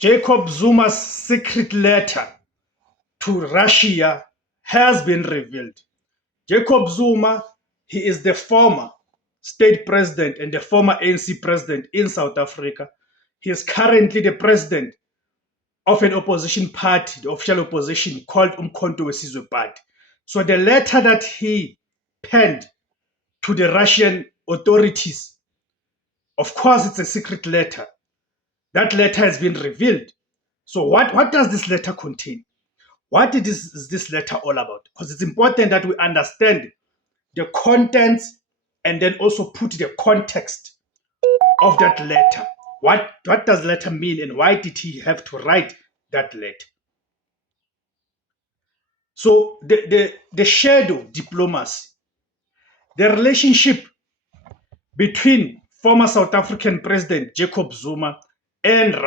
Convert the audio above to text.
Jacob Zuma's secret letter to Russia has been revealed. Jacob Zuma, he is the former state president and the former ANC president in South Africa. He is currently the president of an opposition party, the official opposition called Umkhonto weSizwe Party. So the letter that he penned to the Russian authorities, of course, it's a secret letter. That letter has been revealed. So what does this letter contain? What is this letter all about? Because it's important that we understand the contents and then also put the context of that letter. What does letter mean and why did he have to write that letter? So the shadow diplomacy, the relationship between former South African President Jacob Zuma and Russia